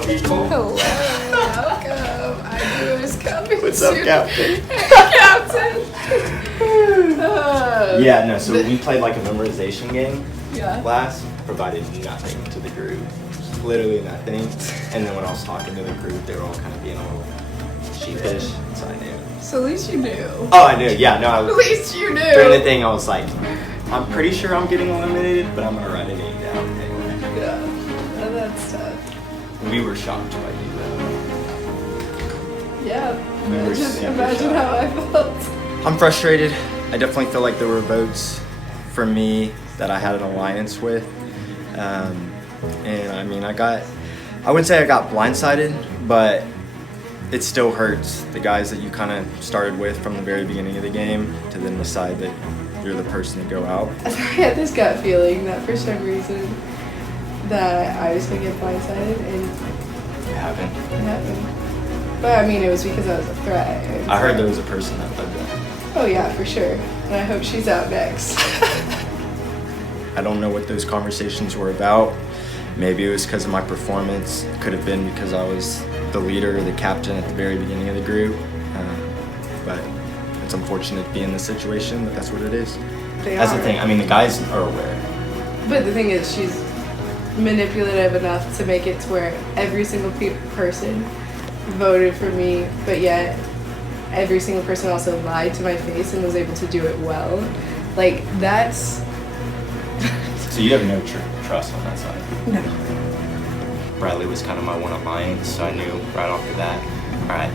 Hello, people. Hello. Welcome. I knew it was coming. What's up, soon. Captain? Captain. Yeah, no, so we played like a memorization game Yeah. last, provided nothing to the group. Literally nothing. And then when I was talking to the group, they were all kind of being a little sheepish, so I knew. So at least you knew. Oh, I knew, yeah, no, I At was, least you knew. during the thing, I was like, I'm pretty sure I'm getting eliminated, but I'm gonna write a name down anyway. Yeah. Oh, that's tough. We were shocked by you, though. Yeah. We were super Imagine how I felt. I'm frustrated. I definitely feel like there were votes for me that I had an alliance with. And I mean, I wouldn't say I got blindsided, but it still hurts. The guys that you kind of started with from the very beginning of the game to then decide that you're the person to go out. I had this gut feeling that for some reason that I was going to get blindsided, and It happened. it happened. But I mean, it was because I was a threat. I heard there was a person that led that. Oh yeah, for sure. And I hope she's out next. I don't know what those conversations were about. Maybe it was because of my performance. It could have been because I was the leader, the captain at the very beginning of the group. But it's unfortunate to be in this situation, but that's what it is. That's the thing. I mean, the guys are aware. But the thing is, she's manipulative enough to make it to where every single person voted for me, but yet every single person also lied to my face and was able to do it well. Like, that's... So you have no trust on that side? No. Bradley was kind of my one alliance, so I knew right off the bat, all right,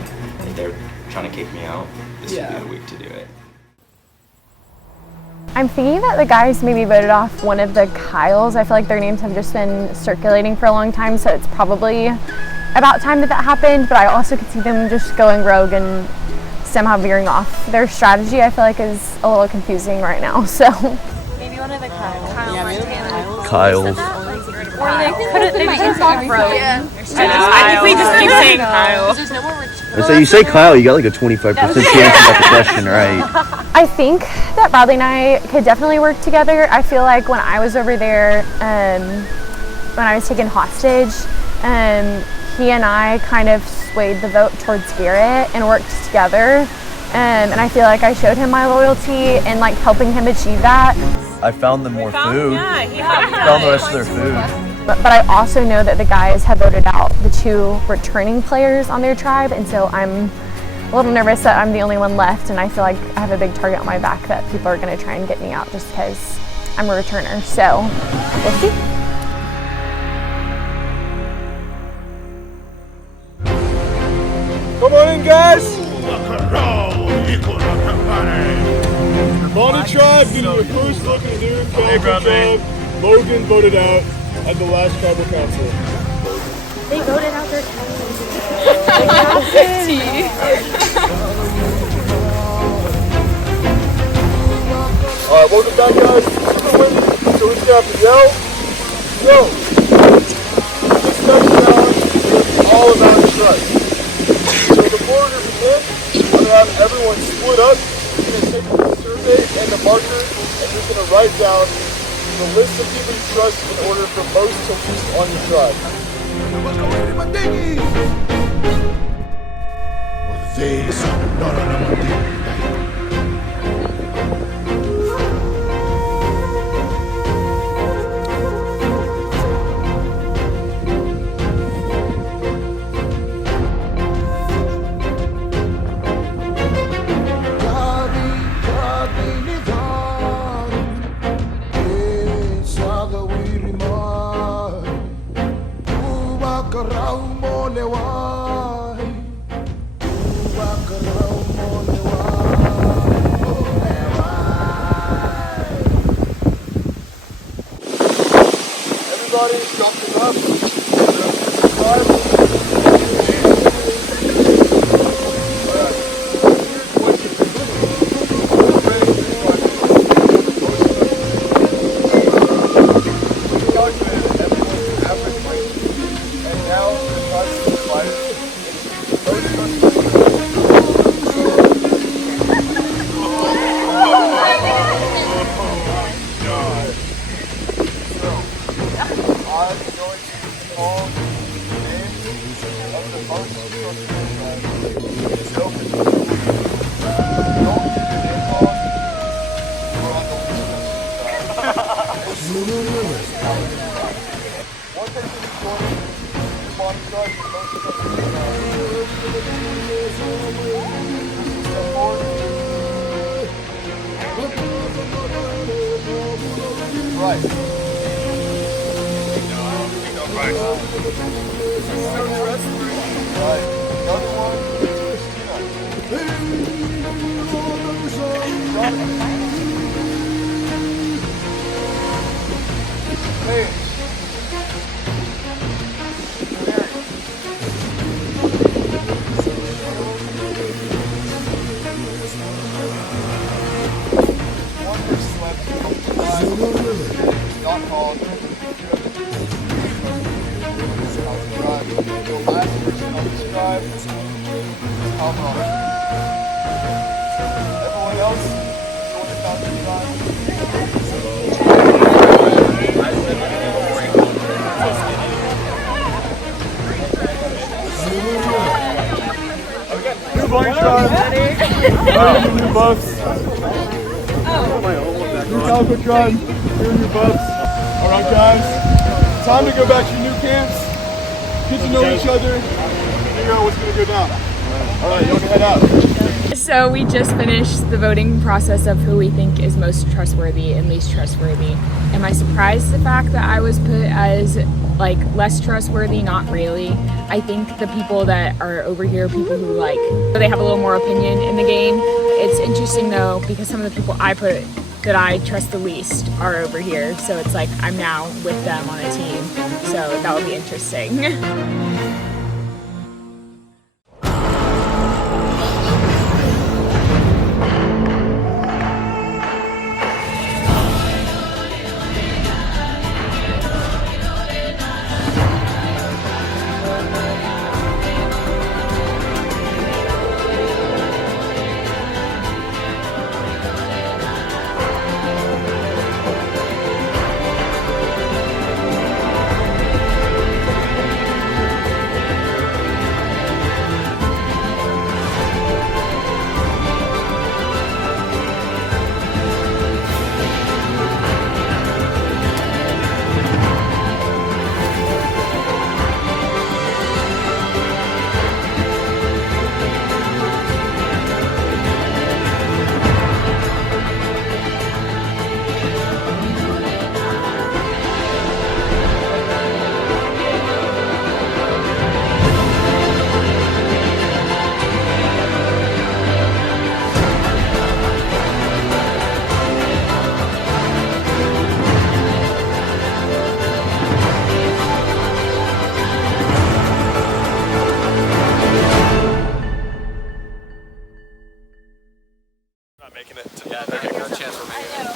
if they're trying to kick me out, this would be the week to do it. I'm thinking that the guys maybe voted off one of the Kyles. I feel like their names have just been circulating for a long time, so it's probably about time that happened, but I also could see them just going rogue and somehow veering off. Their strategy, I feel like, is a little confusing right now, so. Maybe one of the Kyles. Kyles. Or they just got broke. Yeah. I think we just keep saying Kyle. So you say Kyle, you got like a 25% chance about the question, right? I think that Bradley and I could definitely work together. I feel like when I was over there, when I was taken hostage, he and I kind of swayed the vote towards Garrett and worked together. And I feel like I showed him my loyalty and like helping him achieve that. I found them more food. Yeah, he Found the rest of their food. But I also know that the guys have voted out the 2 returning players on their tribe, and so I'm a little nervous that I'm the only one left, and I feel like I have a big target on my back that people are going to try and get me out just because I'm a returner. So we'll see. Come on in, guys! Bonnie Tribe getting your first look at the new Cove tribe. Logan voted out at the last tribal council. They voted out their captain. Alright, welcome back, guys. So we just have to yell. Go! This next round is all about the tribe. So the border begins. I'm going to have everyone split up. You're going to take the survey and the marker, and you're going to write down the list of people you trust in order from most to least on your tribe. Everybody, drop it up. I'm going to call names One person is joining the bottom side, the most right. Right. Another one. Hey. One person left. Not called. The last person on this drive is Tom Ross. Everyone else join the top drive. New bunny drive. New buffs. New calico drive. Here are your buffs. Alright guys, time to go back to your new camps. Get to know each other, figure out what's going to go down. All right, y'all can head out. So we just finished the voting process of who we think is most trustworthy and least trustworthy. Am I surprised the fact that I was put as like less trustworthy? Not really. I think the people that are over here, people who like, they have a little more opinion in the game. It's interesting though, because some of the people I put that I trust the least are over here. So it's like I'm now with them on a team. So that will be interesting. Making it to okay, no chance we're making it.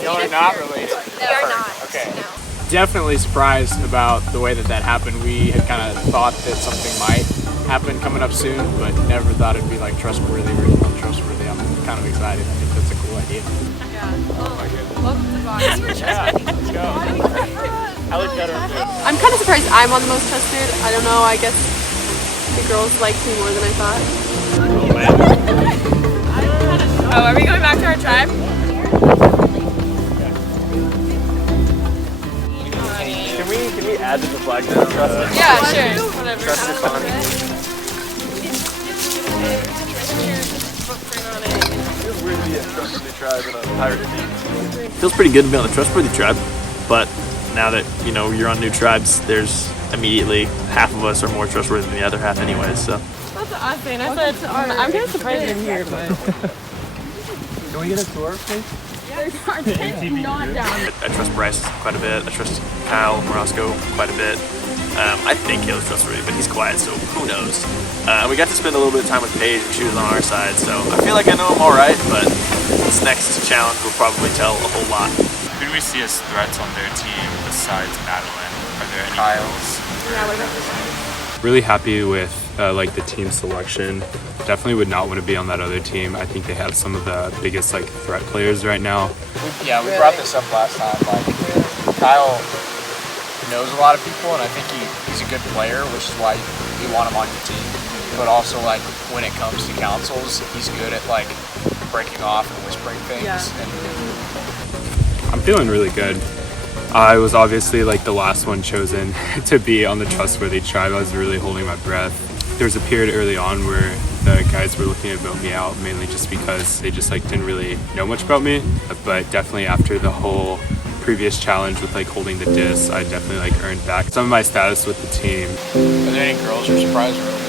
Y'all are not related? No, we are not. Okay. No. Definitely surprised about the way that happened. We had kind of thought that something might happen coming up soon, but never thought it'd be like trustworthy or untrustworthy. I'm kind of excited. I think that's a cool idea. Yeah. Welcome to the box. Yeah, let's go. I look better on this. I'm kind of surprised I'm on the most trusted. I don't know, I guess the girls liked me more than I thought. Oh, man. Oh, are we going back to our tribe? Can we add to the flag now? Trust Yeah, sure. Whatever. Trust is fun. Feels weird to be a trustworthy tribe in a pirate team. Feels pretty good to be on the trustworthy tribe, but now that you know you're on new tribes, there's immediately half of us are more trustworthy than the other half anyway, so. That's what I was saying. I said, I'm kind of surprised you're here, but... Can we get a tour, please? Not down. I trust Bryce quite a bit. I trust Kyle Morosco quite a bit. I think Caleb's trustworthy, but he's quiet, so who knows? We got to spend a little bit of time with Paige, and she was on our side, so I feel like I know him all right, but this next challenge will probably tell a whole lot. Who do we see as threats on their team besides Madeline? Are there any Kyles? Really happy with like the team selection. Definitely would not want to be on that other team. I think they have some of the biggest like threat players right now. Yeah, we brought this up last time. Like Kyle knows a lot of people, and I think he's a good player, which is why you want him on your team. But also, like, when it comes to councils, he's good at, like, breaking off and whispering things. Yeah. And I'm feeling really good. I was obviously like the last one chosen to be on the trustworthy tribe. I was really holding my breath. There was a period early on where the guys were looking to vote me out, mainly just because they just like didn't really know much about me. But definitely after the whole previous challenge with like holding the disc, I definitely like earned back some of my status with the team. are there any girls you're surprised a little bit?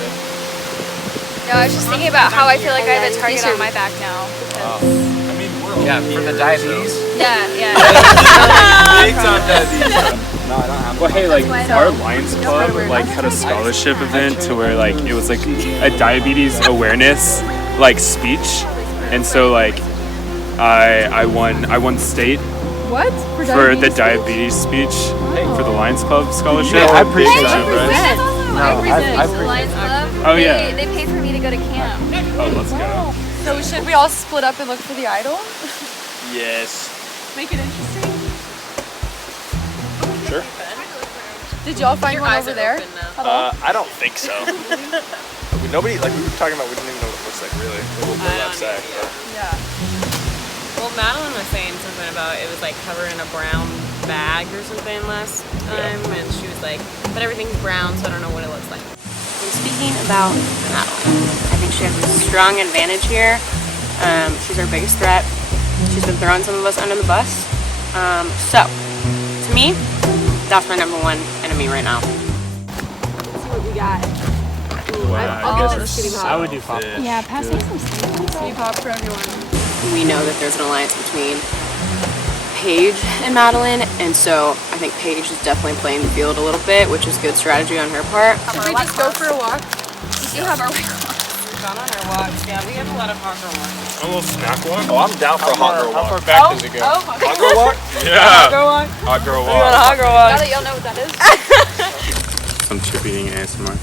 No, I was just thinking about how I feel like I have a target on my back now. Yeah, for the diabetes. Yeah. Big time diabetes. No, I don't have. Well, hey, like our Lions Club like had a scholarship event to where like it was like a diabetes awareness like speech, and so like I won state What? for the diabetes speech for the Lions Club scholarship. Yeah, I appreciate that, I represent the Lions Club. Oh, yeah. They paid for me to go to camp. Oh, let's go. So should we all split up and look for the idol? Yes. Make it interesting. Sure. Did y'all find one over there? I don't think so. Nobody, like we were talking about, we didn't even know what it looks like really. A little bit outside. Yeah. Well, Madeline was saying something about it was like covered in a brown bag or something last time, and she was like, but everything's brown, so I don't know what it looks like. When speaking about Madeline, I think she has a strong advantage here. She's our biggest threat. She's been throwing some of us under the bus. So, to me, that's my #1 enemy right now. Let's see what we got. I would do pop. Yeah, pass me some City pop for everyone. We know that there's an alliance between Paige and Madeline, and so I think Paige is definitely playing the field a little bit, which is good strategy on her part. Should we just go for a walk? We do have our white claws. We've gone on our walks. Yeah, we have a lot of hot girl walks. A little snack walk? Oh, I'm down for a hot girl How walk. far back does it go? Hot girl walk? Yeah. Hot girl walk? Hot girl We want a walk. hot girl walk. Now that y'all know what that is. Some chip eating ASMR.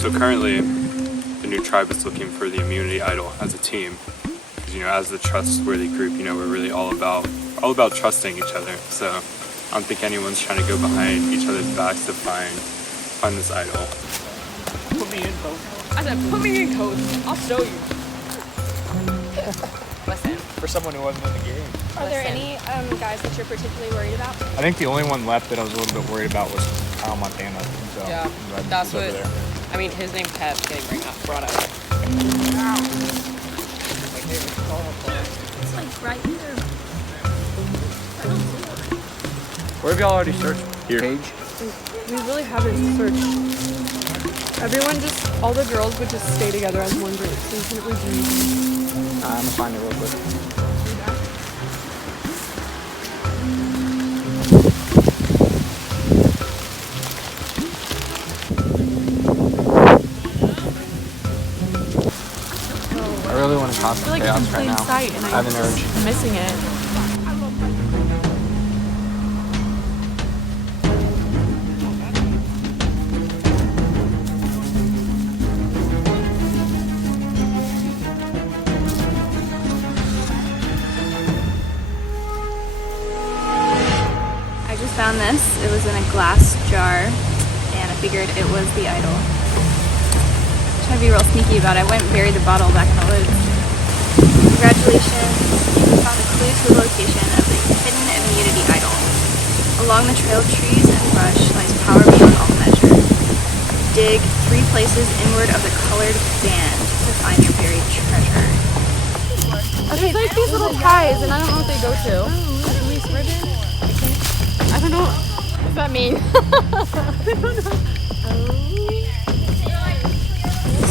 So currently, the new tribe is looking for the immunity idol as a team. Because, you know, as the trustworthy group, you know, we're really all about trusting each other. So I don't think anyone's trying to go behind each other's backs to find this idol. Put me in, Cove. I said, put me in, Cove. I'll show you. Listen. For someone who wasn't in the game. Are there any guys that you're particularly worried about? I think the only one left that I was a little bit worried about was Kyle Montana. So Yeah, I'm glad that's he's over what. there. I mean, his name kept getting brought up. It's like right here. Where have y'all already searched? Here. Paige? We really haven't searched. Everyone just, all the girls would just stay together as one group, so you couldn't really do anything. I'm gonna find it real quick. I really want to cause some chaos right now. I have an urge. I'm missing it. I just found this. It was in a glass jar, and I figured it was the idol. Trying to be real sneaky about it. I went and buried the bottle back in the woods. Congratulations, you found a clue to the location of the hidden immunity idol. Along the trail of trees and brush lies power beyond all measure. Dig 3 places inward of the colored band to find your buried treasure. Okay, like these little pies, and I don't know what they go to. I don't know. What does that mean? I don't know.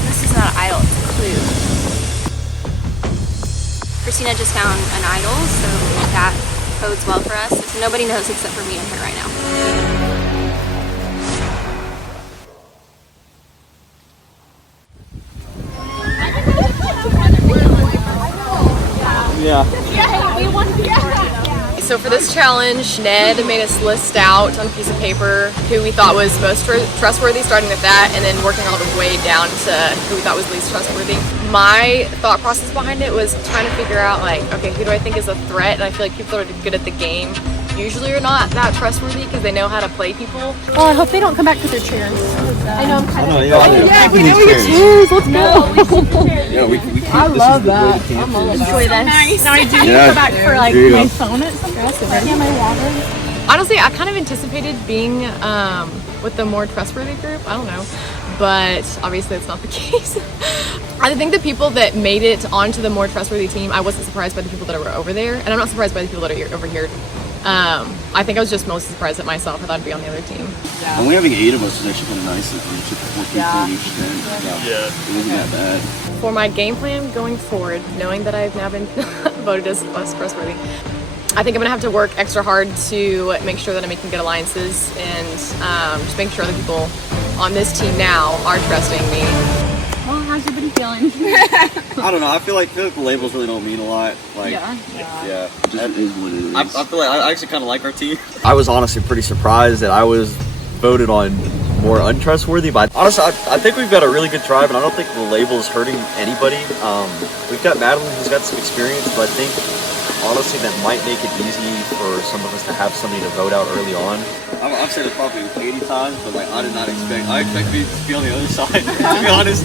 This is not an idol, it's a clue. Christina just found an idol, so that bodes well for us. So nobody knows except for me and her right now. Yeah. Yeah, we want to get that. So for this challenge, Ned made us list out on a piece of paper who we thought was most trustworthy, starting with that, and then working all the way down to who we thought was least trustworthy. My thought process behind it was trying to figure out, like, okay, who do I think is a threat? And I feel like people that are good at the game usually are not that trustworthy because they know how to play people. Oh, I hope they don't come back to their chairs. I know I'm kind of. Yeah, we know your chairs. Let's go. Yeah, we I love that. I'm all about enjoy this. Nice. Now I do need to go back for like my phone at some rest. Yeah, my water. Honestly, I kind of anticipated being with the more trustworthy group. I don't know, but obviously it's not the case. I think the people that made it onto the more trustworthy team, I wasn't surprised by the people that were over there, and I'm not surprised by the people that are over here. I think I was just mostly surprised at myself. I thought I'd be on the other team. Yeah. Only having 8 of us is actually kind of nice. Like, we took 4 people each tent. Yeah. It wasn't that bad. For my game plan going forward, knowing that I've now been voted as less trustworthy, I think I'm gonna have to work extra hard to make sure that I'm making good alliances and just make sure the people on this team now are trusting me. Well, how's you been feeling? I don't know. I feel like the labels really don't mean a lot. Like, yeah. That is what it is. I feel like I actually kind of like our team. I was honestly pretty surprised that I was voted on more untrustworthy, but honestly, I think we've got a really good tribe, and I don't think the label is hurting anybody. We've got Madeline, who's got some experience, but I think honestly that might make it easy for some of us to have somebody to vote out early on. I've said it probably 80 times, but like I did not expect. I expected to be on the other side. To be honest,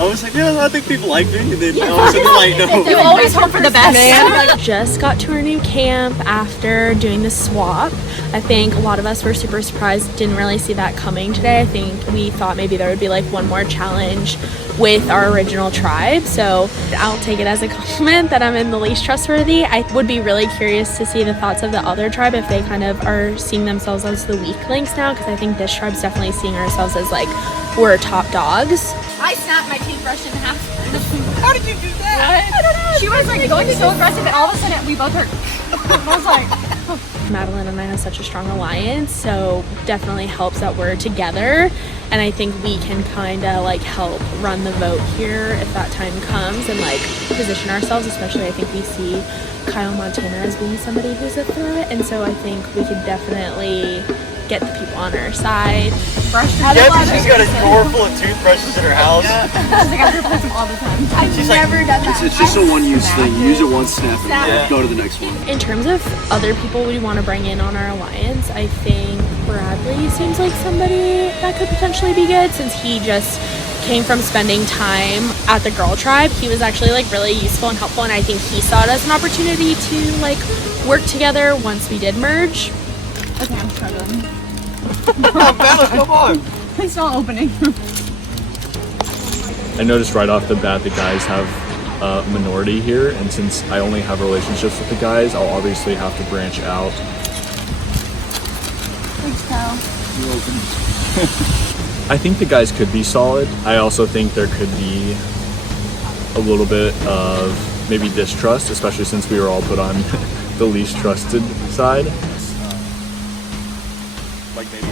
I was like, yeah, I think people like me, and then all of a sudden, like, no. You always hope for the best. Just got to our new camp after doing the swap. I think a lot of us were super surprised, didn't really see that coming today. I think we thought maybe there would be like one more challenge with our original tribe, so I'll take it as a compliment that I'm in the least trustworthy. I would be really curious to see the thoughts of the other tribe, if they kind of are seeing themselves as the weak links now, because I think this tribe's definitely seeing ourselves as like we're top dogs. I snapped my toothbrush in half. How did you do that? I don't know. She was like going so aggressive, and all of a sudden we both hurt. I was like, Madeline and I have such a strong alliance, so definitely helps that we're together, and I think we can kind of like help run the vote here if that time comes, and like position ourselves. Especially I think we see Kyle Montana as being somebody who's a threat, and so I think we could definitely get the people on our side. She's got a drawer full of toothbrushes in her house. she's like, I replace them all the time. I've She's never like, done that. It's just a one-use thing. You use it once, snap it, go to the next one. In terms of other people we want to bring in on our alliance, I think Bradley seems like somebody that could potentially be good, since he just came from spending time at the girl tribe. He was actually like really useful and helpful, and I think he saw it as an opportunity to like work together once we did merge. Okay, I'm struggling. Come on. It's not opening. I noticed right off the bat the guys have a minority here, and since I only have relationships with the guys, I'll obviously have to branch out. Thanks, Kyle. You're welcome. I think the guys could be solid. I also think there could be a little bit of maybe distrust, especially since we were all put on the least trusted side.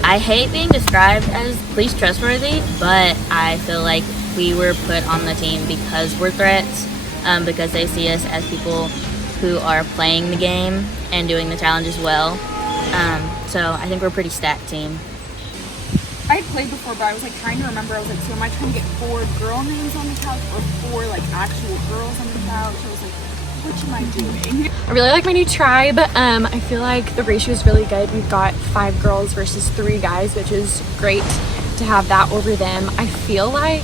I hate being described as least trustworthy, but I feel like we were put on the team because we're threats, because they see us as people who are playing the game and doing the challenge as well. So I think we're a pretty stacked team. I had played before, but I was like trying to remember. I was like, so am I trying to get 4 girl names on the couch or 4 like actual girls on the couch? I was like, what am I doing? I really like my new tribe. I feel like the ratio is really good. We've got 5 girls versus 3 guys, which is great to have that over them. I feel like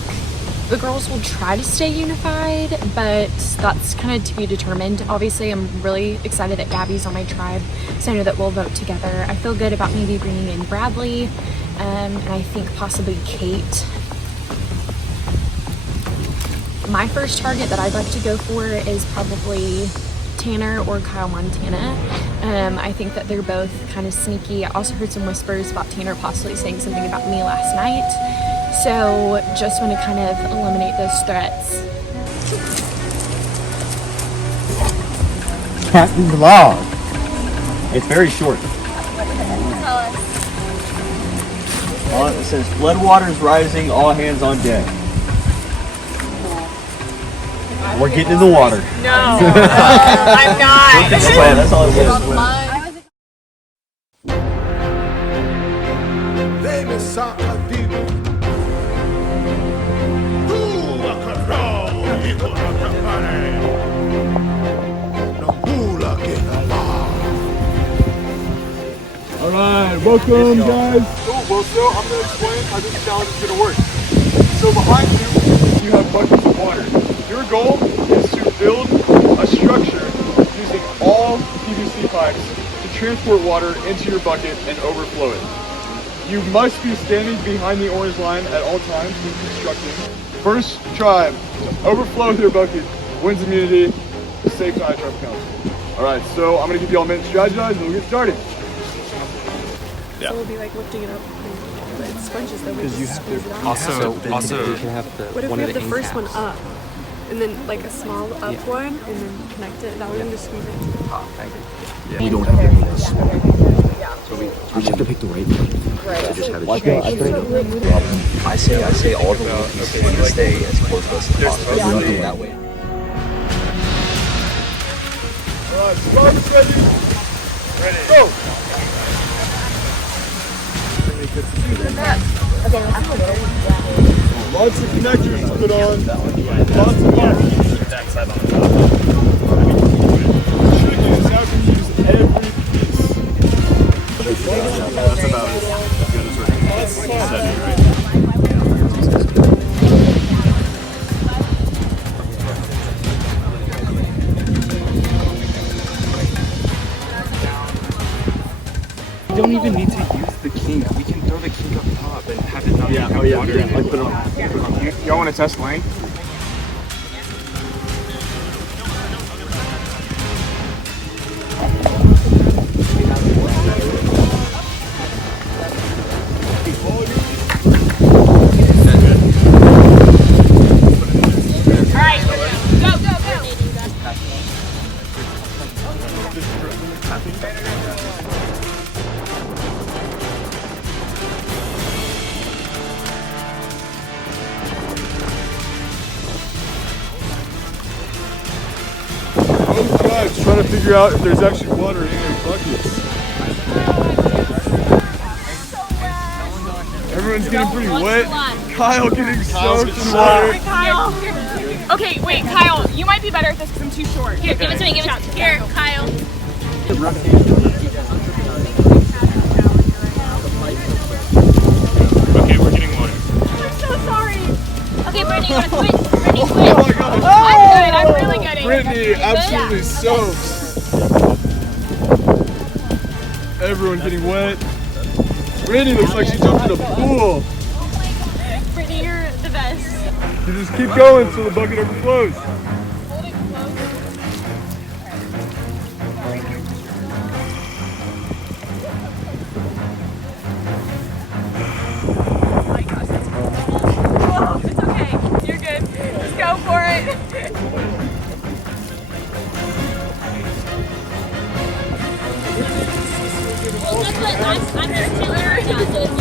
the girls will try to stay unified, but that's kind of to be determined. Obviously, I'm really excited that Gabby's on my tribe, so I know that we'll vote together. I feel good about maybe bringing in Bradley, and I think possibly Kate. My first target that I'd like to go for is probably Tanner or Kyle Montana. I think that they're both kind of sneaky. I also heard some whispers about Tanner possibly saying something about me last night. So just want to kind of eliminate those threats. Captain Vlog. It's very short. It says floodwaters rising, all hands on deck. We're getting in the water. No, I'm not. That's all it says. Alright, welcome guys. Cool, well so I'm going to explain how this challenge is going to work. So behind you, you have buckets of water. Your goal is to build a structure using all PVC pipes to transport water into your bucket and overflow it. You must be standing behind the orange line at all times when constructing. First tribe to overflow their bucket wins immunity. Safe time tribal council. Alright, so I'm going to give you all a minute to strategize and we'll get started. Yeah. So we'll be like lifting it up. But it sponges though. Because you have to. Also, you can have the. What if we have the first one up, and then like a small up one, and then connect it? That way we can just squeeze it. I agree. Yeah. We don't have to make this small. So we just have to pick the right one. Right. So just have it. I say all the way to stay as close to us as possible. Nothing that way. Alright, sparks ready. Ready. Go! Lots of connectors to put on. Lots of connectors. Is how to use every piece. That's about as good as we're going to set, right? We don't even need to use the kink. We can throw the kink up top and have it not have water in it. Y'all want to test lane? Both tribes trying to figure out if there's actually water in their buckets. Everyone's getting pretty wet. Kyle getting soaked in water. Kyle. Okay, wait, Kyle. You might be better at this because I'm too short. Here, give it to me. Give it to me. Here, Kyle. Okay, we're getting water. I'm so sorry. Okay, Brittany, you want to switch? Brittany, Oh switch. my gosh. I'm good. I'm really good at Brittany absolutely soaks. Everyone getting wet. Brittany looks like she jumped in a pool. Brittany, you're the best. You just keep going until the bucket overflows. It's okay. You're good. Just go for it. I'm just chilling right now, so it's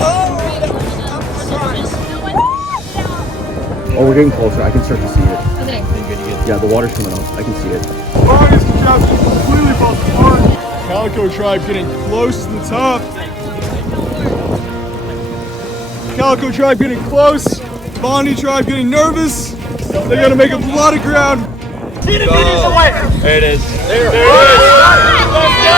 Oh, we're getting closer. I can start to see it. Okay. Yeah, the water's coming up. I can see it. August contraption completely falls apart. Calico tribe getting close to the top. Calico tribe getting close. Bonnie tribe getting nervous. They gotta make up a lot of ground. There it is. There it is. Let's go!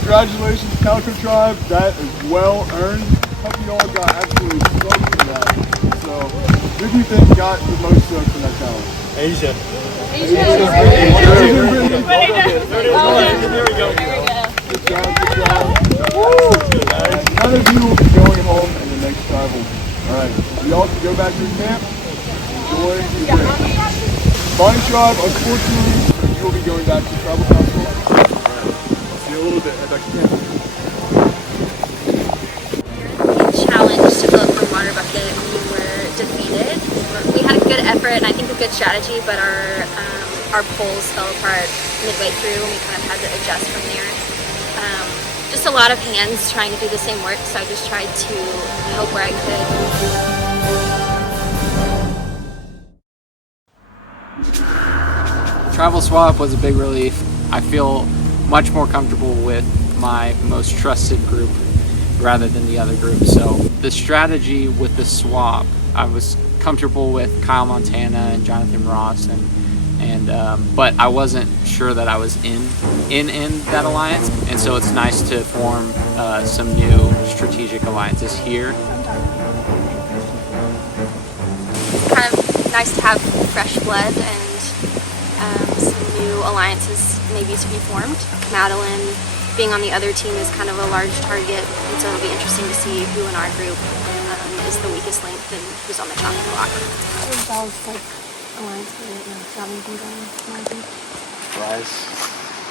Congratulations, Calico tribe. That is well earned. Some of y'all got absolutely soaked in that. So, who do you think got the most soaked in that challenge? Asia. There we go. Good job, good job. None of you will be going home in the next travel. Alright, y'all can go back to your camp. Enjoy your break. Bonnie tribe, unfortunately, you will be going back to tribal council. See you a little bit. Head back to camp. Challenge to fill up the water bucket, we were defeated. We had a good effort and I think a good strategy, but our poles fell apart midway through and we kind of had to adjust from there. Just a lot of hands trying to do the same work, so I just tried to help where I could. Travel swap was a big relief. I feel much more comfortable with my most trusted group rather than the other group. So the strategy with the swap, I was comfortable with Kyle Montana and Jonathan Ross, but I wasn't sure that I was in that alliance, and so it's nice to form some new strategic alliances here. Kind of nice to have fresh blood and some new alliances maybe to be formed. Madeline being on the other team is kind of a large target, and so it'll be interesting to see who in our group is the weakest link and who's on the chopping block. Bryce.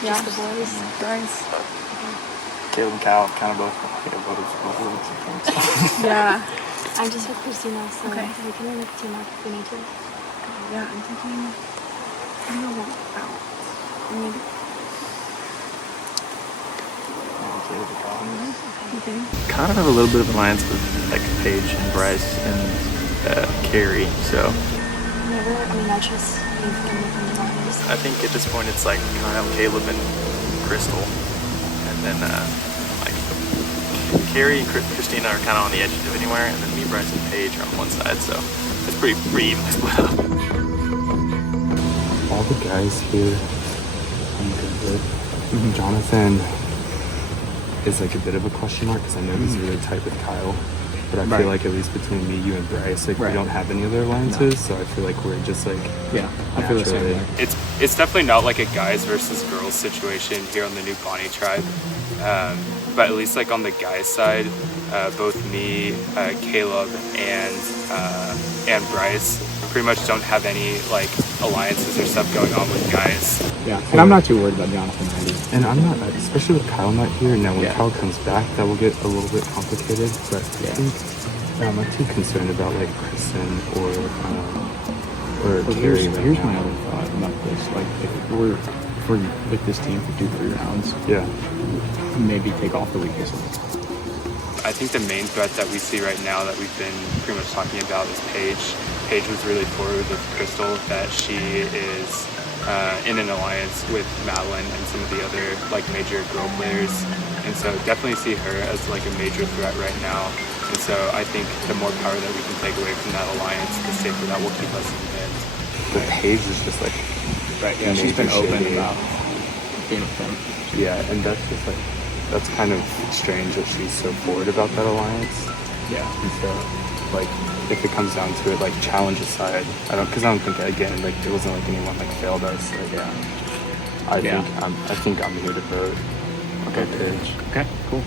Yeah. Just the boys. Bryce. Caleb and Kyle kind of both voted for Yeah. I'm just with Christina, so Okay. we can make a team up if we need to. Yeah, I'm thinking, I don't know what out. I mean, okay. Kind of have a little bit of alliance with like Paige and Bryce and Carrie, so I trust I think at this point it's like Kyle, Caleb, and Crystal, and then like Carrie and Christina are kind of on the edge of anywhere, and then me, Bryce, and Paige are on one side, so it's pretty evenly split up. All the guys here I'm good with. Jonathan is like a bit of a question mark because I know he's really tight with Kyle, but I feel like at least between me, you, and Bryce, like we don't have any other alliances, so I feel like we're just like I feel the same way. It's definitely not like a guys versus girls situation here on the new Bonnie tribe, but at least like on the guys side, both me, Caleb, and Bryce pretty much don't have any like alliances or stuff going on with guys. Yeah, and I'm not too worried about Jonathan either. And I'm not, especially with Kyle not here. Now when Kyle comes back, that will get a little bit complicated, but I think I'm not too concerned about like Kristen or Carrie right Here's now. my other thought about this. Like if we're with this team for 2-3 rounds, maybe take off the weakest link. I think the main threat that we see right now that we've been pretty much talking about is Paige. Paige was really forward with Crystal that she is in an alliance with Madeline and some of the other like major girl players, and so definitely see her as like a major threat right now. And so I think the more power that we can take away from that alliance, the safer that will keep us in bed. But Paige is just like she's been open about being with them. Yeah, and that's just like that's kind of strange that she's so forward about that alliance. Yeah. And so, like, if it comes down to it, like, challenge aside, I don't think, again, like, it wasn't like anyone, like, failed us. Like, I think I'm here to vote. Okay, Paige. Okay, cool.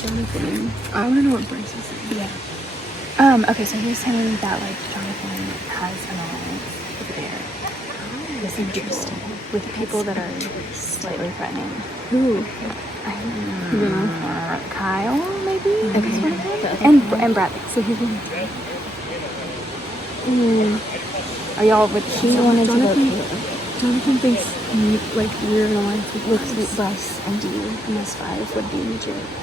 Jonathan, I want to know what Bryce is saying. Yeah. Okay, so he's saying that, like, Jonathan has an alliance with Bear. That's interesting. With people that are slightly threatening. Who? Kyle, maybe? Okay. And Bradley. So are y'all with he wanted to vote Caleb? Jonathan thinks like we're in alliance with Bryce and D, and us 5 would be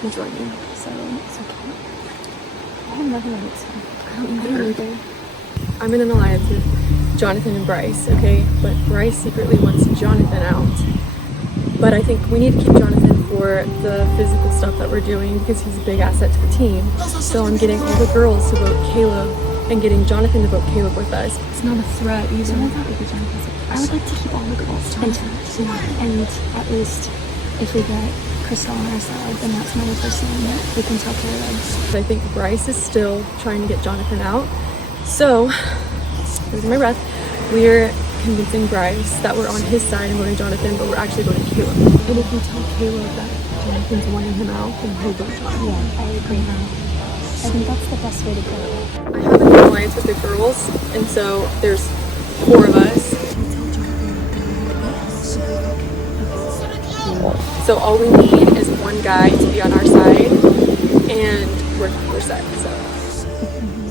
majority. So it's okay. I have nothing against him. I don't either. I'm in an alliance with Jonathan and Bryce, okay? But Bryce secretly wants Jonathan out. But I think we need to keep Jonathan for the physical stuff that we're doing because he's a big asset to the team. So I'm getting all the girls to vote Caleb and getting Jonathan to vote Caleb with us. It's not a threat either. So I thought it would be Jonathan's. I would like to keep all the girls and at least if we get Crystal on our side, then that's another person that we can tell Caleb. I think Bryce is still trying to get Jonathan out. So, losing my breath, we're convincing Bryce that we're on his side and voting Jonathan, but we're actually voting Caleb. And if we tell Caleb that Jonathan's wanting him out, then he'll vote Jonathan. Yeah, I agree. I think that's the best way to go. I have an alliance with the girls, and so there's 4 of us. So all we need is one guy to be on our side, and we're set.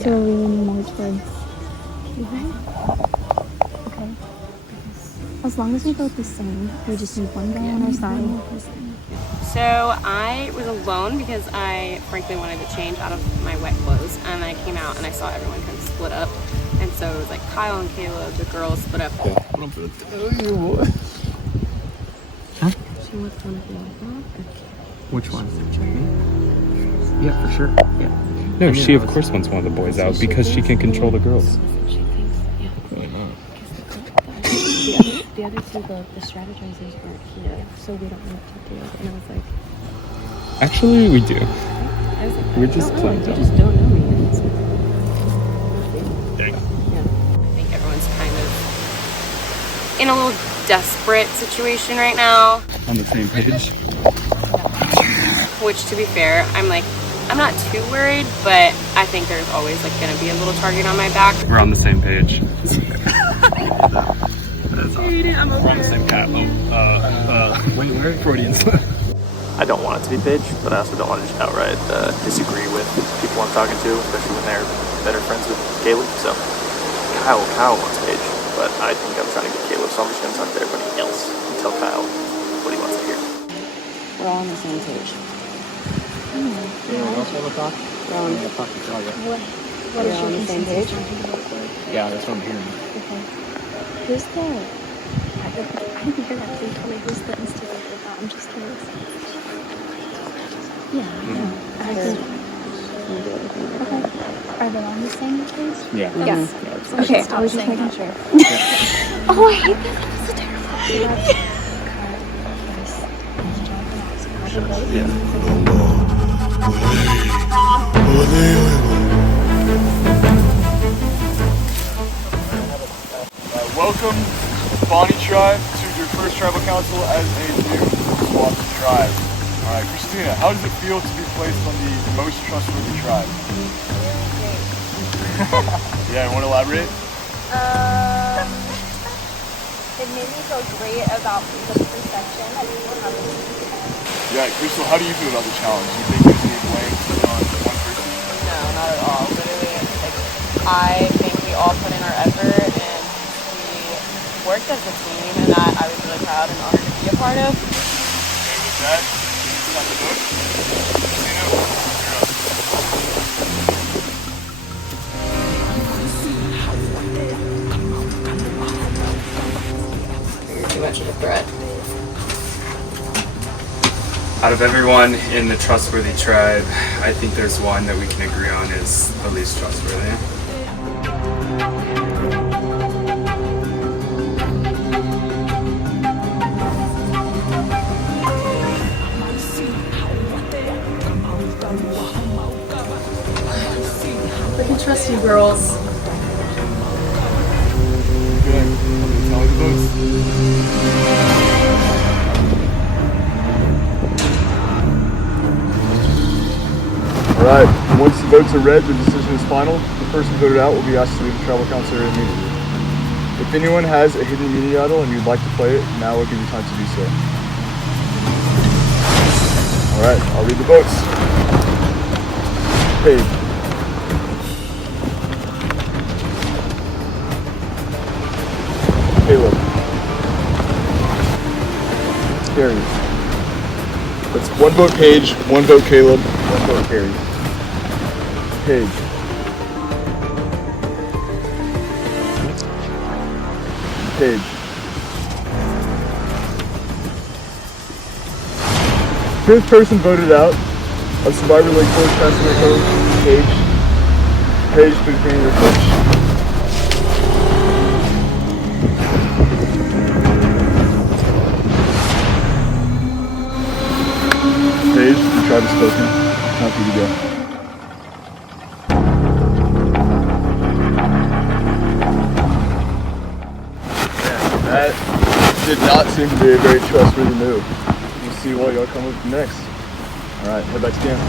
So we lean more towards okay. As long as we vote the same, we just need one guy on our side. So I was alone because I frankly wanted to change out of my wet clothes, and I came out and I saw everyone kind of split up, and So it was like Kyle and Caleb, the girls split up. What I'm gonna tell you, boy. Huh? Which one? Yeah, for sure. Yeah. No, she of course wants one of the boys out because she can control the girls. The other two, the strategizers weren't here, so we don't know what to do. And I was like, Actually, we do. I was like, We're just playing you dumb. just don't know me. It's like, Dang. I think everyone's kind of in a little desperate situation right now. On the same page. Which, to be fair, I'm not too worried, but I think there's always like gonna be a little target on my back. We're on the same page. I'm We're on the same cat. Wait, where? Freudians. I don't want it to be Paige, but I also don't want to just outright disagree with people I'm talking to, especially when they're better friends with Caleb. So Kyle wants Paige, but I think I'm trying to get Caleb, so I'm just going to talk to everybody else and tell Kyle what he wants to hear. we're all on the same page. Anyone else want to talk? We're on Yeah, talk to Talia. What is your same page? Yeah, that's what I'm hearing. Okay. Who's the... I didn't hear that, so you told me who's the instigator of that. I'm just curious. Yeah, I know. I heard. Okay. Are they on the same page? Yeah. Yes. Yeah. Okay, I was just making sure. Oh, I hate that. That was so terrible. Welcome, Bonnie Tribe, to your first tribal council as a new SWAT tribe. Alright, Christina, how does it feel to be placed on the most trustworthy tribe? Yeah, you want to elaborate? It made me feel great about the perception that people have of me. Yeah, Crystal, how do you feel about the challenge? Do you think there's any blame put on one person? No, not at all. Literally, I think we all put in our effort and we worked as a team, and that I was really proud and honored to be a part of. Okay, with that, it's time to vote. Christina, you're up. You're too much of a threat. Out of everyone in the trustworthy tribe, I think there's one that we can agree on is the least trustworthy. I can trust you, girls. Okay, tell me the votes. Alright, once the votes are read, the decision is final. The person voted out will be asked to leave the tribal council area immediately. If anyone has a hidden mini idol and you'd like to play it, now would be the time to do so. Alright, I'll read the votes. Paige. Caleb. Carrie. That's one vote Paige, one vote Caleb, one vote Carrie. Paige. Paige. Fifth person voted out of Survivor Lake Forest Castaway Cove, Paige. Paige, please bring your coach. Paige, the tribe has spoken. Time for you to go. That did not seem to be a very trustworthy move. We'll see what y'all come up with next. Alright, head back to camp.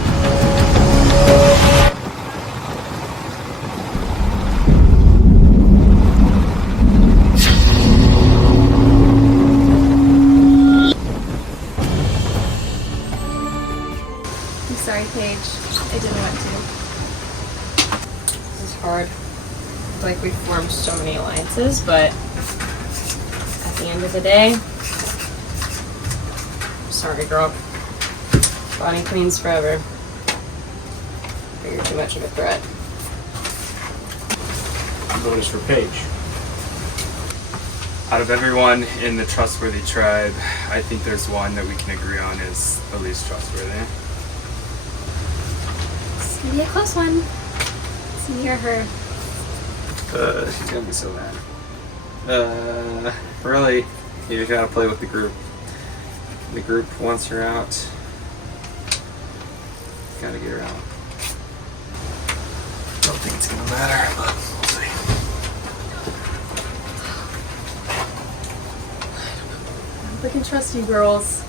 I'm sorry, Paige. I didn't want to. This is hard. I feel like we've formed so many alliances, but at the end of the day, sorry, girl. Bonnie Queens forever. But you're too much of a threat. vote is for Paige. Out of everyone in the trustworthy tribe, I think there's one that we can agree on is the least trustworthy. It's gonna be a close one. It's me or her. She's gonna be so mad. Really, you just gotta play with the group. The group wants her out. Gotta get her out. Don't think it's gonna matter, but we'll see. We can trust you girls.